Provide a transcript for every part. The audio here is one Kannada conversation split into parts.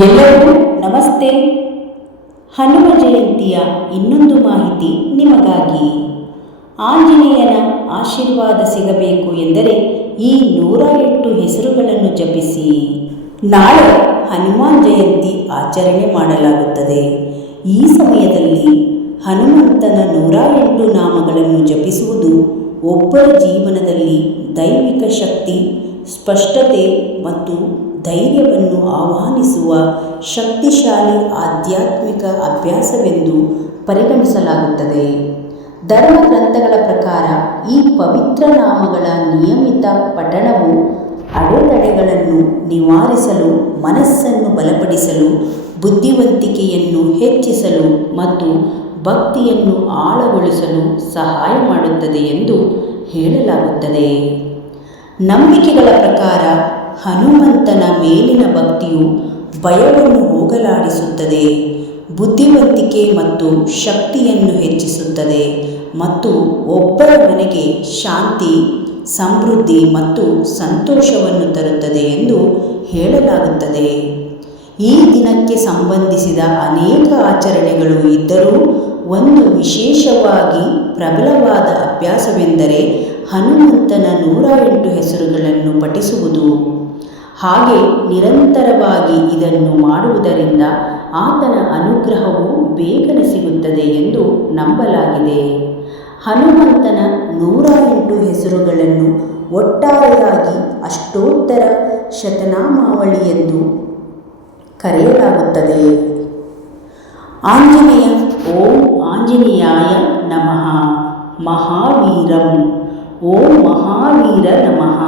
ಎಲ್ಲರಿಗೂ ನಮಸ್ತೆ. ಹನುಮ ಜಯಂತಿಯ ಇನ್ನೊಂದು ಮಾಹಿತಿ ನಿಮಗಾಗಿ. ಆಂಜನೇಯನ ಆಶೀರ್ವಾದ ಸಿಗಬೇಕು ಎಂದರೆ ಈ ನೂರ ಎಂಟು ಹೆಸರುಗಳನ್ನು ಜಪಿಸಿ. ನಾಳೆ ಹನುಮಾನ್ ಜಯಂತಿ ಆಚರಣೆ ಮಾಡಲಾಗುತ್ತದೆ. ಈ ಸಮಯದಲ್ಲಿ ಹನುಮಂತನ ನೂರ ಎಂಟು ನಾಮಗಳನ್ನು ಜಪಿಸುವುದು ಒಬ್ಬರ ಜೀವನದಲ್ಲಿ ದೈವಿಕ ಶಕ್ತಿ, ಸ್ಪಷ್ಟತೆ ಮತ್ತು ಧೈರ್ಯವನ್ನು ಆಹ್ವಾನಿಸುವ ಶಕ್ತಿಶಾಲಿ ಆಧ್ಯಾತ್ಮಿಕ ಅಭ್ಯಾಸವೆಂದು ಪರಿಗಣಿಸಲಾಗುತ್ತದೆ. ಧರ್ಮ ಗ್ರಂಥಗಳ ಪ್ರಕಾರ ಈ ಪವಿತ್ರ ನಾಮಗಳ ನಿಯಮಿತ ಪಠಣವು ಅಡೆತಡೆಗಳನ್ನು ನಿವಾರಿಸಲು, ಮನಸ್ಸನ್ನು ಬಲಪಡಿಸಲು, ಬುದ್ಧಿವಂತಿಕೆಯನ್ನು ಹೆಚ್ಚಿಸಲು ಮತ್ತು ಭಕ್ತಿಯನ್ನು ಆಳಗೊಳಿಸಲು ಸಹಾಯ ಮಾಡುತ್ತದೆ ಎಂದು ಹೇಳಲಾಗುತ್ತದೆ. ನಂಬಿಕೆಗಳ ಪ್ರಕಾರ ಹನುಮಂತನ ಮೇಲಿನ ಭಕ್ತಿಯು ಭಯವನ್ನು ಹೋಗಲಾಡಿಸುತ್ತದೆ. ಬುದ್ಧಿವಂತಿಕೆ ಮತ್ತು ಶಕ್ತಿಯನ್ನು ಹೆಚ್ಚಿಸುತ್ತದೆ ಮತ್ತು ಒಬ್ಬರ ಮನೆಗೆ ಶಾಂತಿ, ಸಮೃದ್ಧಿ ಮತ್ತು ಸಂತೋಷವನ್ನು ತರುತ್ತದೆ ಎಂದು ಹೇಳಲಾಗುತ್ತದೆ. ಈ ದಿನಕ್ಕೆ ಸಂಬಂಧಿಸಿದ ಅನೇಕ ಆಚರಣೆಗಳು ಇದ್ದರೂ ಒಂದು ವಿಶೇಷವಾಗಿ ಪ್ರಬಲವಾದ ಅಭ್ಯಾಸವೆಂದರೆ ಹನುಮಂತನ ನೂರ ಎಂಟು ಹೆಸರುಗಳನ್ನು ಪಠಿಸುವುದು. ಹಾಗೆ ನಿರಂತರವಾಗಿ ಇದನ್ನು ಮಾಡುವುದರಿಂದ ಆತನ ಅನುಗ್ರಹವು ಬೇಗನೆ ಸಿಗುತ್ತದೆ ಎಂದು ನಂಬಲಾಗಿದೆ. ಹನುಮಂತನ ನೂರ ಎಂಟು ಹೆಸರುಗಳನ್ನು ಒಟ್ಟಾರೆಯಾಗಿ ಅಷ್ಟೋತ್ತರ ಶತನಾಮಾವಳಿ ಎಂದು ಕರೆಯಲಾಗುತ್ತದೆ. ಆಂಜನೇಯ, ಓಂ ಆಂಜನೇಯಾಯ ನಮಃ. ಮಹಾವೀರಂ, ಓಂ ಮಹಾವೀರ ನಮಃ.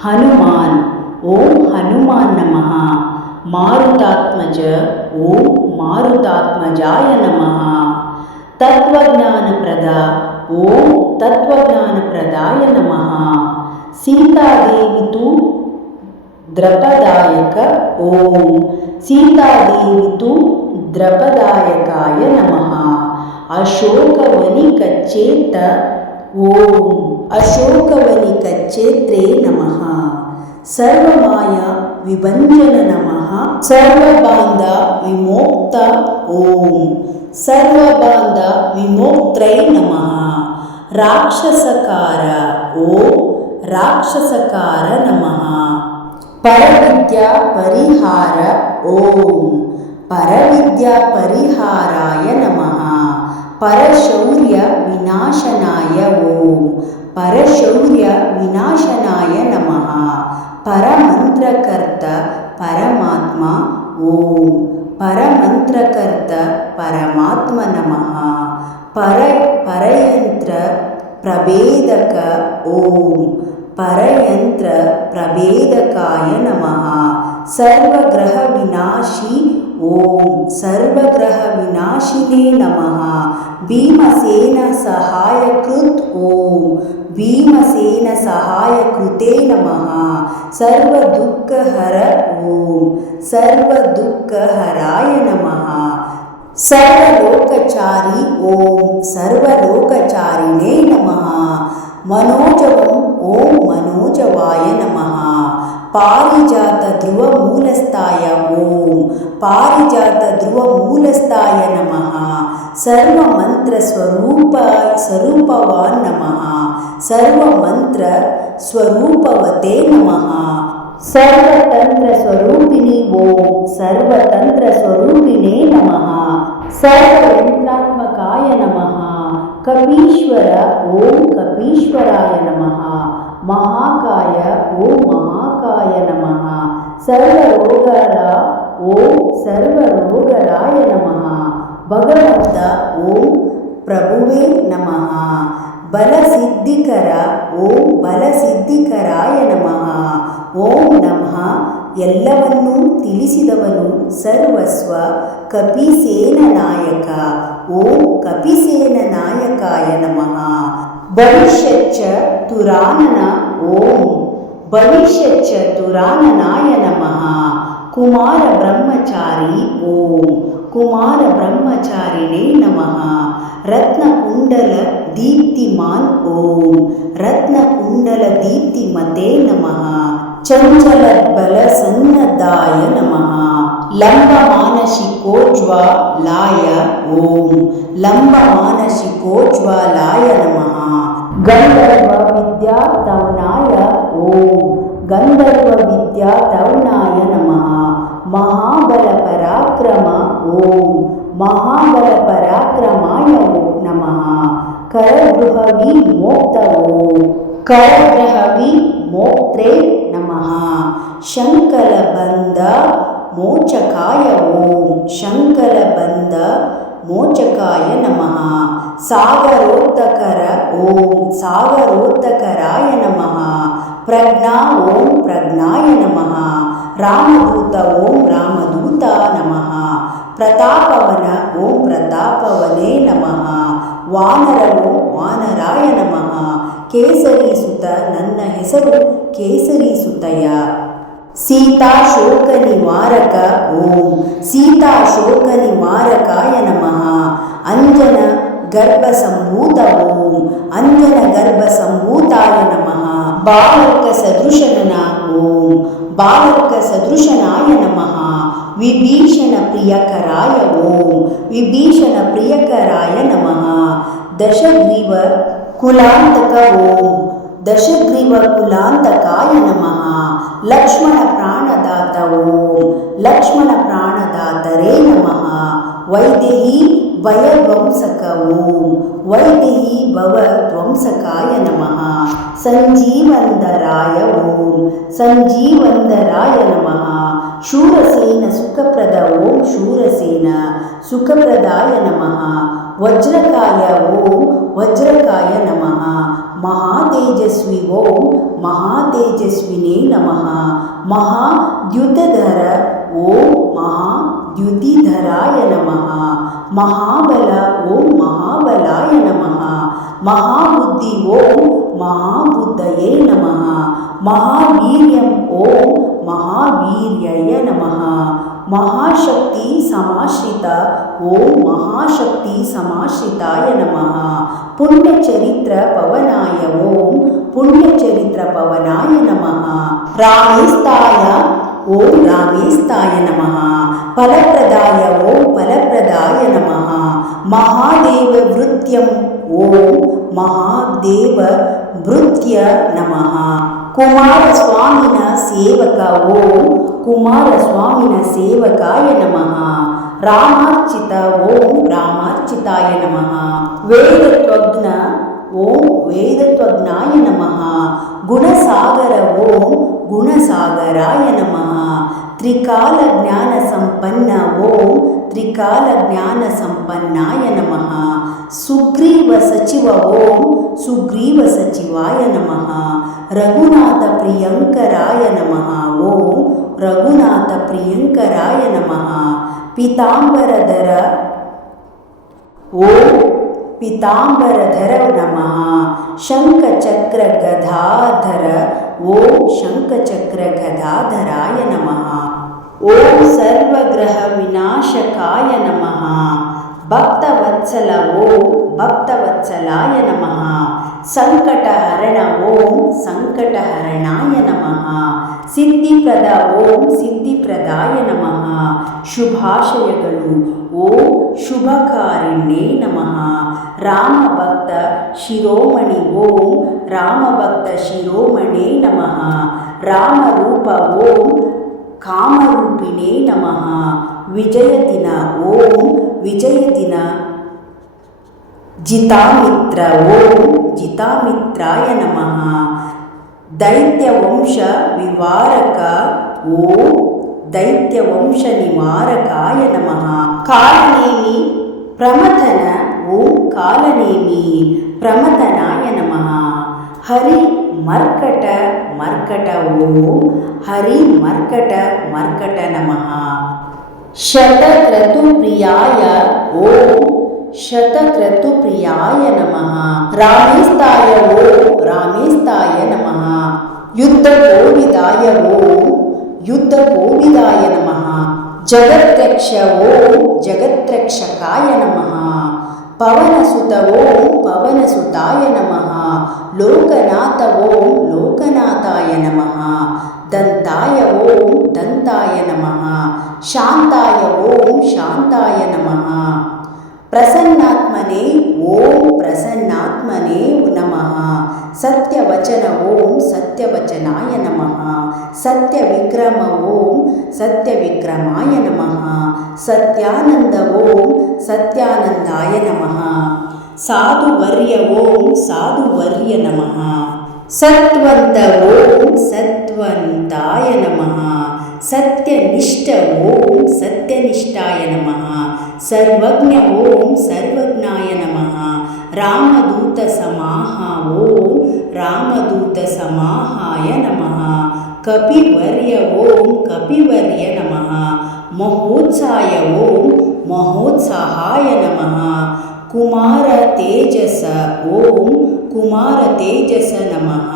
ಹನುಮಾನ್ ಓಂ ಹನುಮಾನ್ ನಮಃ. ಮಾರುತಾತ್ಮಜ, ಓಂ ಮಾರುತಾತ್ಮಜಾಯ ನಮಃ. ತತ್ವಜ್ಞಾನಪ್ರದ, ಓಂ ತತ್ವಜ್ಞಾನಪ್ರದಾಯ ನಮಃ. ಸೀತಾದೇವಿತು ದ್ರಪದಾಯಕ, ಓಂ ಸೀತಾದೇವಿತು ದ್ರಪದಾಯಕಾಯ ನಮಃ. ಅಶೋಕವನಿಕಚ್ಚೇತ ಓಂ ಅಶೋಕವನಿಕಚ್ಚೇತ್ರೇ ನಮಃ. सर्वमाया विभञ्जन नमः। सर्वबान्ध विमोक्त ॐ सर्वबान्ध विमोक्त्रै नमः। राक्षसकार ॐ राक्षसकार नमः। परविद्या परिहार ॐ राक्षसकाराय नमः। பரசௌரிய விநாசனாய ஓம். பரசௌரிய விநாசனாய நமஹா. பரமந்திரகர்த்த பரமாத்மா ஓம். பரமந்திரகர்த்த பரமாத்ம நமஹா. பர பரயந்திர பிரபேதக ஓம். பரயந்திர பிரபேதகாய நமஹா. சர்வகிரக விநாசி ॐ सर्वग्रहविनाशिने नमः। भीमसेनसहायकृत् ॐ भीमसेनसहायकृते नमः। सर्वदुःखहर ॐ सर्वदुःखहराय नमः। सर्वलोकचारी ॐ सर्वलोकचारिणे नमः। मनोजवम् ॐ मनोजवाय नमः। ಮನೋಜವಂ ಓಂ ಮನೋಜವಾಯ ನಮಃ ಪಾರಿಜಾತ ಧ್ರುವ ಮೂಲಸ್ಥಾಯ ಓಂ ಪಾರಿಜಾತ ಧ್ರುವ ಮೂಲಸ್ಥಾಯ ನಮಃ ಸರ್ವಮಂತ್ರ ಸ್ವರೂಪ ಸ್ವರೂಪವಾನ್ ನಮಃ ಸರ್ವಮಂತ್ರ ಸ್ವರೂಪವತೆ ನಮಃ ಸರ್ವತಂತ್ರ ಸ್ವರೂಪಿಣಿ ಓಂ ಸರ್ವತಂತ್ರ ಸ್ವರೂಪಿಣೇ ನಮಃ ಸರ್ವಯಂತ್ರಾತ್ಮಕಾಯ ನಮಃ ಕಪೀಶ್ವರ ಓಂ ಕಪೀಶ್ವರಾಯ ನಮಃ ಮಹಾಕಾಯ ಓಂ ಮಹಾಕಾಯ ನಮಃ. ಸರ್ವರೋಗರ ಓಂ ಸರ್ವರೋಗರಾಯ ನಮಃ. ಭಗವಂತ ಓಂ ಪ್ರಭುವೇ ನಮಃ. ಬಲಸಿದ್ಧಿಕರ ಓಂ ಬಲಸಿದ್ಧಿಕರಾಯ ನಮಃ. ಓಂ ನಮಃ. ಎಲ್ಲವನ್ನೂ ತಿಳಿಸಿದವನು ಸರ್ವಸ್ವ ಕಪಿಸೇನ ನಾಯಕ. ಓಂ ಕಪಿಸೇನ ನಾಯಕಾಯ ನಮಃ. ಭವಿಷ್ಯಚ್ಚ ತುರಾನನ ಓಂ भविष्यचतुराननाय नमः कुमारब्रह्मचारी ॐ कुमारब्रह्मचारिणे नमः रत्नकुण्डलदीप्तिमान् ॐ रत्नकुण्डलदीप्तिमते नमः चञ्चलबलसन्नदाय नमः लम्बमानसिकोज्ज्वालाय ॐ लम्बमानसिकोज्ज्वालाय नमः गन्धर्वविद्यातवनाय ॐ गन्धर्वविद्यातवनाय नमः। महाबलपराक्रम ॐ महाबलपराक्रमाय नमः। करगृहवि मोक्त ॐ करग्रहवि मोक्त्रे नमः। शङ्करबन्ध मोचकाय ॐ शङ्करबन्ध मोचकाय नमः ಸಾಗರೋತ್ತಕರ ಓಂ ಸಾಗರೋತ್ತಕರಾಯ ನಮಃ. ಪ್ರಜ್ಞಾ ಓಂ, ಪ್ರಜ್ಞಾಯ ನಮಃ. ರಾಮದೂತ ಓಂ, ರಾಮದೂತ ನಮಃ. ಪ್ರತಾಪವನ ಓಂ, ಪ್ರತಾಪವನೇ ನಮಃ. ವಾನರ ಓಂ ವಾನರಾಯ ನಮಃ. ಕೇಸರಿ ಸುತ ನನ್ನ ಹೆಸರು ಕೇಸರಿ ಸುತಯ ಸೀತಾ ಶೋಕ ನಿವಾರಕ ಓಂ, ಸೀತಾ ಶೋಕ ನಿವಾರಕಾಯ ನಮಃ. ಅಂಜನ ಗರ್ಭ ಸಂಭೂತ ಓಂ ಅಂಜನ ಗರ್ಭ ಸಂಭೂತಾಯ ನಮಃ. ಬಾಲಕ ಸದೃಶನ ಓಂ ಬಾಲಕ ಸದೃಶನಾಯ ನಮಃ. ವಿಭೀಷಣ ಪ್ರಿಯಕರಾಯ ಓಂ ವಿಭೀಷಣ ಪ್ರಿಯಕರಾಯ ನಮಃ. ದಶಗ್ರೀವ ಕುಲಾಂತಕ ಓಂ ದಶಗ್ರೀವ ಕುಲಾಂತಕಾಯ ನಮಃ. ಲಕ್ಷ್ಮಣ ಪ್ರಾಣದಾತ ಓಂ ಲಕ್ಷ್ಮಣ ಪ್ರಾಣದಾತರೇ ನಮಃ. ವೈದೇಹಿ ಭಯಧ್ವಂಸಕ ಓಂ ವೈದೇಹಿ ಭವ ಧ್ವಂಸಕಾಯ ನಮಃ ಸಂಜೀವಂದರಾಯ ಓಂ ಸಂಜೀವಂದರಾಯ ನಮಃ ಶೂರಸೇನ ಸುಖಪ್ರದ ಓಂ ಶೂರಸೇನ ಸುಖಪ್ರದಾಯ ನಮಃ ವಜ್ರಕಾಯ ಓಂ ವಜ್ರಕಾಯ ನಮಃ ಮಹಾತೇಜಸ್ವಿ ಓಂ ಮಹಾತೇಜಸ್ವಿನೇ ನಮಃ ಮಹಾದ್ಯುತಧರ ಓಂ ಮಹಾದ್ಯುತಿಧರಾಯ ನಮಃ ಮಹಾಬಲ ಓಂ ಮಹಾಬಲಾಯ ನಮಃ ಮಹಾಬುದ್ಧಿ ಓಂ ಮಹಾಬುದ್ಧಯೇ ನಮಃ ಮಹಾವೀರ್ಯಂ ಓಂ ಮಹಾವೀರ್ಯಯ ನಮಃ ಮಹಾಶಕ್ತಿ ಸಮಾಶ್ರಿತ ಓಂ ಮಹಾಶಕ್ತಿ शीताय नमः पुण्यचरित्र पवनाय ॐ पुण्यचरित्र पवनाय नमः रामेस्ताय ॐ रामेस्ताय नमः फलप्रदाय ॐ फलप्रदाय नमः महादेववृत्यम् ॐ महादेववृत्य नमः कुमारस्वामिन सेवक ॐ कुमारस्वामिन सेवकाय नमः ರಾಮಾರ್ಚಿತ ಓಂ ರಾಮಾರ್ಚಿತಾಯ ನಮಃ ವೇದತ್ವಜ್ಞ ಓಂ ವೇದತ್ವಜ್ಞಾಯ ನಮಃ ಗುಣಸಾಗರ ಓಂ ಗುಣಸಾಗರಾಯ ನಮಃ ತ್ರಿಕಾಲ ಜ್ಞಾನ ಸಂಪನ್ನ ಓಂ ತ್ರಿಕಾಲ ಜ್ಞಾನ ಸಂಪನ್ನಾಯ ನಮಃ ಸುಗ್ರೀವ ಸಚಿವ ಓಂ ಸುಗ್ರೀವ ಸಚಿವಾಯ ನಮಃ ರಘುನಾಥ ಪ್ರಿಯಂಕರಾಯ ನಮಃ ಓಂ रघुनाथप्रियङ्कराय नमः। पिताम्बरधर ॐ पिताम्बरधर नमः। शङ्खचक्रगदाधर ॐ शङ्खचक्रगदाधराय नमः। ॐ सर्वग्रहविनाशकाय नमः। भक्तवत्सल ॐ भक्तवत्सलाय नमः। सङ्कटहरण ॐ सङ्कटहरणाय नमः। ಸಿದ್ಧಿಪ್ರದ, ಓಂ ಸಿದ್ಧಿಪ್ರದಾಯ ನಮಃ. ಶುಭಾಶಯಗಳು. ಓಂ ಶುಭಕಾರಿಣ್ಯೇ ನಮಃ. ರಾಮಭಕ್ತ ಶಿರೋಮಣಿ, ಓಂ ರಾಮಭಕ್ತ ಶಿರೋಮಣೇ ನಮಃ. ರಾಮರೂಪ, ಓಂ ಕಾಮರೂಪಿಣೇ ನಮಃ. ವಿಜಯ ದಿನ, ಓಂ ವಿಜಯ ದಿನ. ಜಿತಾಮಿತ್ರ, ಓಂ ಜಿತಾಮಿತ್ರಾಯ ನಮಃ. दैत्यवंश विवारक ॐ दैत्यवंशनिवारकाय नमः कालनेमि प्रमथन ॐ कालनेमि प्रमथनाय नमः हरि मर्कट मर्कट ॐ हरि मर्कट मर्कट नमः शतक्रतुप्रियाय ॐ शतक्रतुप्रियाय नमः। रामेस्ताय ॐ रामेस्ताय नमः। युद्धकोविदाय ॐ युद्धकोविदाय नमः। जगद्रक्ष ॐ जगद्रक्षकाय नमः। पवनसुत ॐ पवनसुताय नमः। लोकनाथ ॐ लोकनाथाय नमः। दन्ताय ॐ दन्ताय नमः। शान्ताय ॐ शान्ताय नमः। ಪ್ರಸನ್ನಾತ್ಮನೆ ಓಂ ಪ್ರಸನ್ನಾತ್ಮನೆ ನಮಃ ಸತ್ಯವಚನ ಓಂ ಸತ್ಯವಚನಾಯ ನಮಃ ಸತ್ಯವಿಕ್ರಮ ಓಂ ಸತ್ಯವಿಕ್ರಮಾಯ ನಮಃ ಸತ್ಯಾನಂದ ಓಂ ಸತ್ಯಾನಂದಾಯ ನಮಃ ಸಾಧುವರ್ಯ ಓಂ ಸಾಧುವರ್ಯ ನಮಃ ಸತ್ವಂತ ಓಂ ಸತ್ವಂತಾಯ ನಮಃ सत्यनिष्ठ ॐ सत्यनिष्ठाय नमः। सर्वज्ञ ॐ सर्वज्ञाय नमः। रामदूतसमाः ॐ रामदूतसमाहाय नमः। कपिवर्य ॐ कपिवर्य नमः। महोत्साय ॐ महोत्साहाय नमः। कुमारतेजस ॐ कुमारतेजस नमः।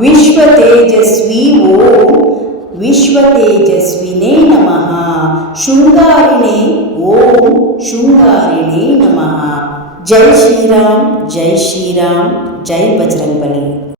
विश्वतेजस्वी ॐ ತೇಜಸ ನಮಃ ವಿಶ್ವ ತೇಜಸ್ವಿ ಓಂ ವಿಶ್ವ ತೇಜಸ್ವಿನೇ ನಮಃ ಶೃಂಗಾರಿಣೇ ಓಂ ಶೃಂಗಾರಿಣೇ ನಮಃ ಜೈ ಶ್ರೀರಾಮ್ ಜೈ ಶ್ರೀರಾಮ್ ಜೈ ಬಜರಂಗಬಲಿ